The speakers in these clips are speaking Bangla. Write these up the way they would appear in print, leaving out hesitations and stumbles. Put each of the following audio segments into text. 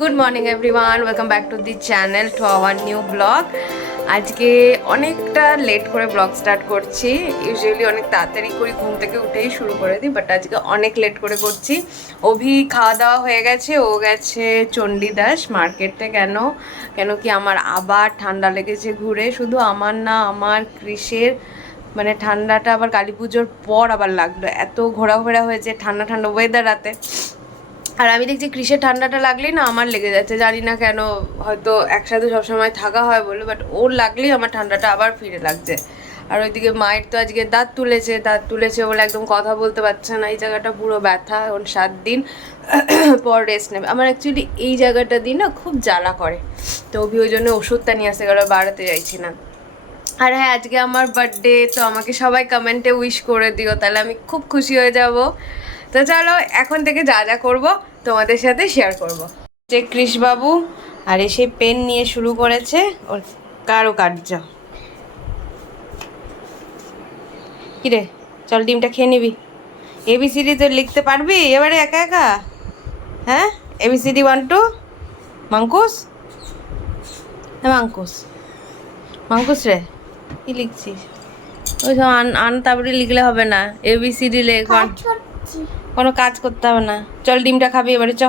Good morning everyone, welcome back to the channel, to our new blog. আজকে অনেকটা লেট করে ব্লগ স্টার্ট করছি। ইউজুয়ালি অনেক তাড়াতাড়ি করে ঘুম থেকে উঠেই শুরু করে দিই, বাট আজকে অনেক লেট করে করছি। অভি খাওয়া দাওয়া হয়ে গেছে, ও গেছে চণ্ডীদাস মার্কেটে। কেন কি আমার আবার ঠান্ডা লেগেছে ঘুরে। শুধু আমার না, আমার কৃষের মানে ঠান্ডাটা আবার কালী পুজোর পর আবার লাগলো। এত ঘোরাফেরা হয়েছে, ঠান্ডা ঠান্ডা ওয়েদার রাতে। আর আমি দেখছি কৃষের ঠান্ডাটা লাগলেই না আমার লেগে যাচ্ছে, জানি না কেন, হয়তো একসাথে সবসময় থাকা হয় বলে, বাট ওর লাগলেই আমার ঠান্ডাটা আবার ফিরে লাগছে। আর ওইদিকে মায়ের তো আজকে দাঁত তুলেছে বলে একদম কথা বলতে পারছে না। এই জায়গাটা পুরো ব্যথা, এখন 7 দিন পর রেস্ট নেবে। আমার অ্যাকচুয়ালি এই জায়গাটা দিয়ে না খুব জ্বালা করে, তো ওই জন্য ওষুধটা নিয়ে আসতে গেল, বাড়াতে চাইছি না। আর হ্যাঁ, আজকে আমার বার্থডে, তো আমাকে সবাই কমেন্টে উইশ করে দিও, তাহলে আমি খুব খুশি হয়ে যাব। তো চলো এখন থেকে যা যা করবো তোমাদের সাথে শেয়ার করব। যে কৃষবাবু আর এসে পেন নিয়ে শুরু করেছে ওর কারুকার্য। কিরে, চল ডিমটা খেয়ে নিবি। এবিসিডি তো লিখতে পারবি এবারে একা একা? হ্যাঁ, এবিসিডি 1 2 মাঙ্কুস। হ্যাঁ মাঙ্কুস, মাঙ্কুস রে, কি লিখছিস? ওই সব আন তারপরে লিখলে হবে না, এবিসিডি লেখ। কোনো কাজ করতে হবে না, চল ডিমটা খাবি এবারে, চ।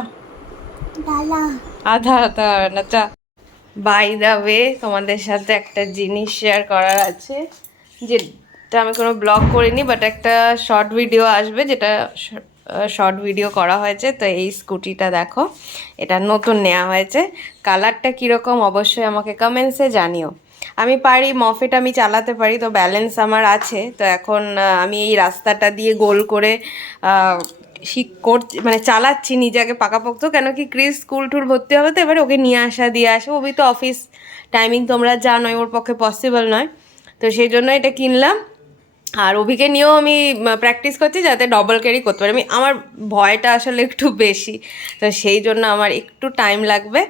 আধা আধা না, চ। বাই দ্য ওয়ে, তোমাদের সাথে একটা জিনিস শেয়ার করার আছে, যেটা আমি কোনো ব্লগ করিনি, বাট একটা শর্ট ভিডিও আসবে, যেটা শর্ট ভিডিও করা হয়েছে। তো এই স্কুটিটা দেখো, এটা নতুন নেওয়া হয়েছে। কালারটা কীরকম অবশ্যই আমাকে কমেন্টসে জানিও। আমি পারি, মফেট আমি চালাতে পারি, তো ব্যালেন্স আমার আছে। তো এখন আমি এই রাস্তাটা দিয়ে গোল করে মানে চালাচ্ছি নিজেকে পাকাপোক্ত। কেন কি ক্রিস স্কুল টুর ভর্তি হবে, তো এবারে ওকে নিয়ে আসা দিয়ে আসা, ওই তো অফিস টাইমিং তোমরা জানোই, ওর পক্ষে পসিবল নয়। তো সেই জন্য এটা কিনলাম। আর অভিকে নিয়েও আমি প্র্যাকটিস করছি যাতে ডবল ক্যারি করতে পারি। আমার ভয়টা আসলে একটু বেশি, তো সেই জন্য আমার একটু টাইম লাগবে।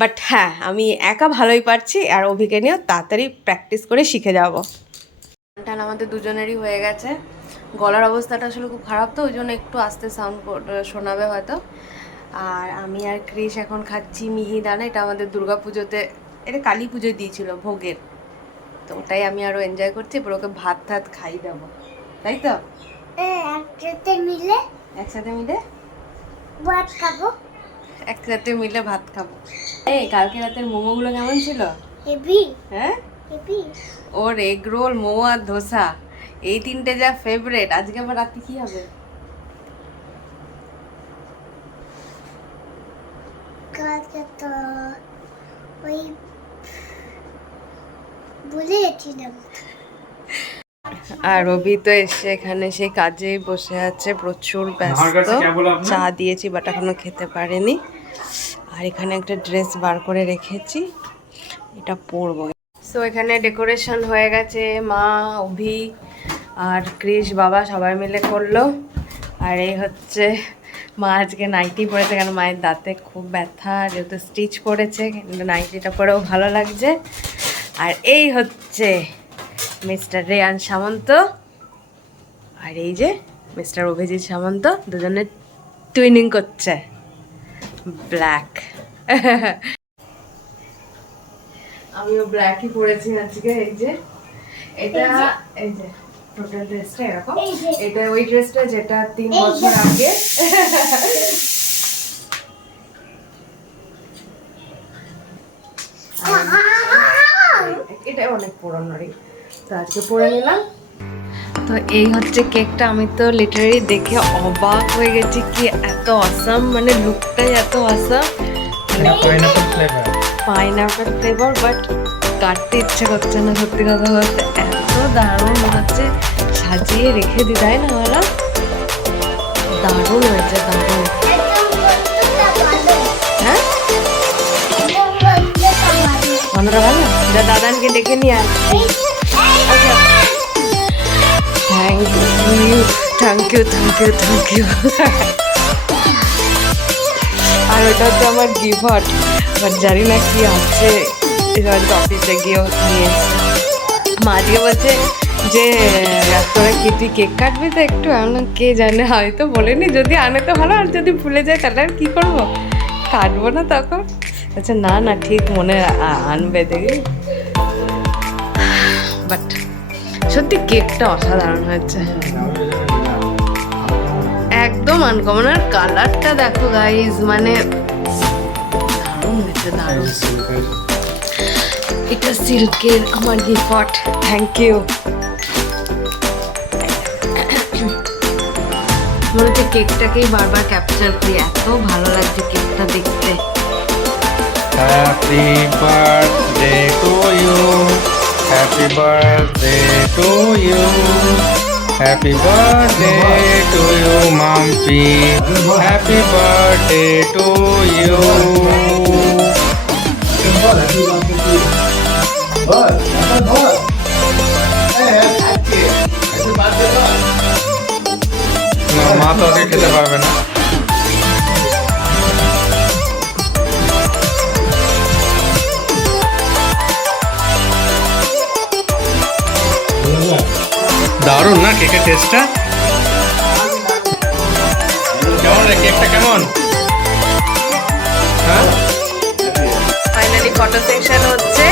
বাট হ্যাঁ, আমি একা ভালোই পারছি, আর অভিকে নিয়েও তাড়াতাড়ি প্র্যাকটিস করে শিখে যাব। টান আমাদের দুজনেরই হয়ে গেছে। গলার অবস্থাটা আসলে খুব খারাপ, তো ওই জন্য একটু আস্তে সাউন্ড শোনাবে হয়তো। আর আমি আর ক্রিস এখন খাচ্ছি মিহিদানা। এটা আমাদের দুর্গাপুজোতে, এটা কালী পুজোয় দিয়েছিল ভোগের, তো ওটাই আমি আরও এনজয় করছি। এবার ওকে ভাত খাই দেবো, তাই তো? একসাথে মিলে ভাত খাবো, একসাথে মিলে ভাত খাবো। এই কালকে রাতের মোমোগুলো কেমন ছিল? হেভি। হ্যাঁ হেভি। ওর এগ রোল, মোমো আর ধোসা, এই তিনটে যা ফেভারিট। আজকে আবার রাতে কি হবে? কালকে তো ওই বলে গেছিলাম। আর রবি তো এসে এখানে সেই কাজে বসে আছে, প্রচুর ব্যস্ত। চা দিয়েছি বাট এখনো খেতে পারেনি। আর এখানে একটা ড্রেস বার করে রেখেছি, এটা পরবো। সো এখানে ডেকোরেশন হয়ে গেছে, মা, অভি আর ক্রিস বাবা সবাই মিলে করলো। আর এই হচ্ছে মা আজকে নাইটি পরেছে, কারণ মায়ের দাঁতে খুব ব্যথা, যেহেতু স্টিচ করেছে, কিন্তু নাইটিটা পরেও ভালো লাগছে। আর এই হচ্ছে মিস্টার রেয়ান সামন্ত, আর এই যে মিস্টার অভিজিৎ সামন্ত, দুজনে টুইনিং করছে, ব্ল্যাক। আমিও ব্ল্যাকই পরেছি আজকে। এই যে এটা, এই যে টোটাল ড্রেসটা এরকম। এটা ওই ড্রেসটা যেটা 3 বছর আগে, এটা অনেক পুরনো রে, তো আজকে পরে নিলাম। তো এই হচ্ছে কেকটা। আমি তো লিটারালি দেখে অবাক হয়ে গেছি, কি এত অসাম, মানে লুকটাই এত অসাম, পাইনাপেল ফ্লেভার, বাট কাটতে ইচ্ছে করছে না, সত্যি কথা বলতে। এত দারুণ হচ্ছে, সাজিয়ে রেখে দি, তাই না? ওরা দারুণ হয়েছে, দারুণ। হ্যাঁ, অন্যরা ভালো, যা দাদানকে ডেকে নিয়ে আসছি। Thank you. আর ওটা হচ্ছে আমার গিফট, বাট জানি না কি আছে, অফিসে গিয়েও নিয়ে এসছে। মা আজকে বলছে যে তোরা কি তুই কেক কাটবি তো একটু, এমন কে জানে, হয়তো বলেনি, যদি আনে তো ভালো, আর যদি ভুলে যায় তাহলে আর কী করবো। কাটবো না তখন? আচ্ছা না না ঠিক মনে আনবে দেখি। বাট সত্যি কেকটা অসাধারণ হয়েছে, একদম আনকমন। আর কালারটা দেখো গাইজ, মানে দারুণ হয়েছে, দারুণ। এটা সিল্কের আমার গিফট, থ্যাংক ইউ। মনে হচ্ছে কেকটাকেই বারবার ক্যাপচার করি, এত ভালো লাগছে কেকটা দেখতে। Happy birthday to you, happy birthday to you, happy birthday to you Mampi, happy birthday to you. মা তো ওকে খেতে পারবে না। দারুণ না কেকের টেস্টটা? কেমন রে কেকটা, কেমন? হ্যাঁ, ফাইনালি ফটো সেশন হচ্ছে,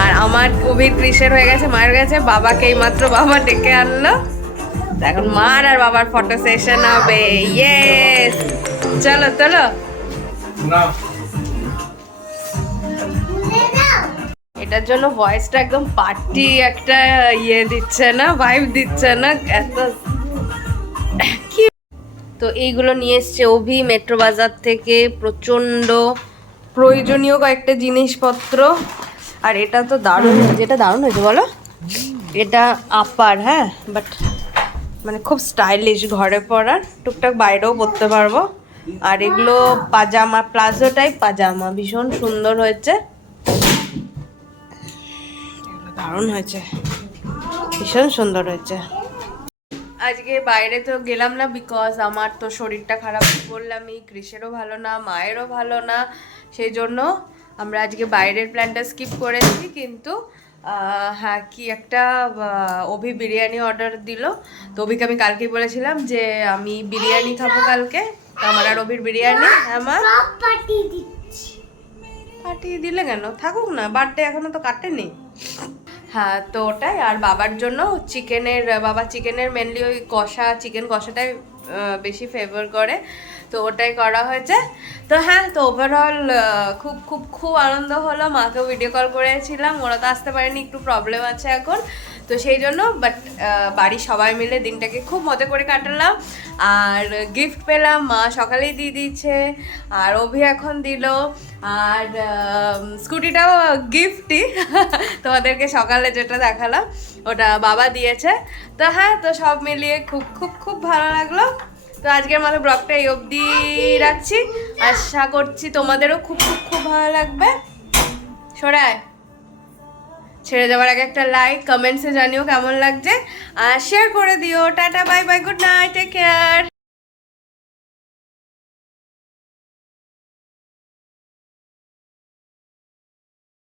আর আমার গভীর ক্রিসের হয়ে গেছে মায়ের কাছে। বাবাকে এইমাত্র বাবা ডেকে আনলো, এখন মার আর বাবার ফটো সেশন হবে। ইয়েস, চলো চলো। এটার জন্য ভয়েসটা একদম পার্টি একটা ইয়ে দিচ্ছে না, ভাইব দিচ্ছে না এত কি। তো এইগুলো নিয়ে এসছে অভি মেট্রো বাজার থেকে, প্রচণ্ড প্রয়োজনীয় কয়েকটা জিনিসপত্র। আর এটা তো দারুণ, যেটা দারুণ হয়েছে বলো, এটা আপার, হ্যাঁ, বাট মানে খুব স্টাইলিশ, ঘরে পরার, টুকটাক বাইরেও পরতে পারবো। আর এগুলো পাজামা, প্লাজো টাইপ পাজামা, ভীষণ সুন্দর হয়েছে, দারুণ হয়েছে, ভীষণ সুন্দর হয়েছে। আজকে বাইরে তো গেলাম না, বিকজ আমার তো শরীরটা খারাপ, বললামই, কৃষেরও ভালো না, মায়েরও ভালো না, সেই জন্য আমরা আজকে বাইরের প্ল্যানটা স্কিপ করেছি। কিন্তু হ্যাঁ, কি একটা অভি বিরিয়ানি অর্ডার দিল, তো অভিকে আমি কালকেই বলেছিলাম যে আমি বিরিয়ানি খাবো কালকে, আমার আর অভির বিরিয়ানি। আমার পার্টি দিলে কেন, থাকুক না, বার্থডে এখনো তো কাটেনি। হ্যাঁ, তো ওটাই। আর বাবার জন্য চিকেনের, বাবা চিকেনের মেনলি ওই কষা, চিকেন কষাটাই বেশি ফেভার করে, তো ওটাই করা হয়েছে। তো হ্যাঁ, তো ওভারঅল খুব খুব খুব আনন্দ হলো। মাকেও ভিডিও কল করেছিলাম, ওরা তো আসতে পারেনি, একটু প্রবলেম আছে এখন, তো সেই জন্য। বাট বাড়ির সবাই মিলে দিনটাকে খুব মজা করে কাটালাম। আর গিফট পেলাম, মা সকালেই দিয়ে দিয়েছে, আর অভি এখন দিল। আর স্কুটিটাও গিফটই তোমাদেরকে সকালে যেটা দেখালাম ওটা বাবা দিয়েছে। তো হ্যাঁ, তো সব মিলিয়ে খুব খুব খুব ভালো লাগলো। তো আজকের মতো ব্লগটা এই অবধি রাখছি, আশা করছি তোমাদেরও খুব খুব খুব ভালো লাগবে। সরায় ছেড়ে যাওয়ার আগে একটা লাইক, কমেন্টসে জানিও কেমন লাগছে, আর শেয়ার করে দিও। Tata, bye bye, good night, take care.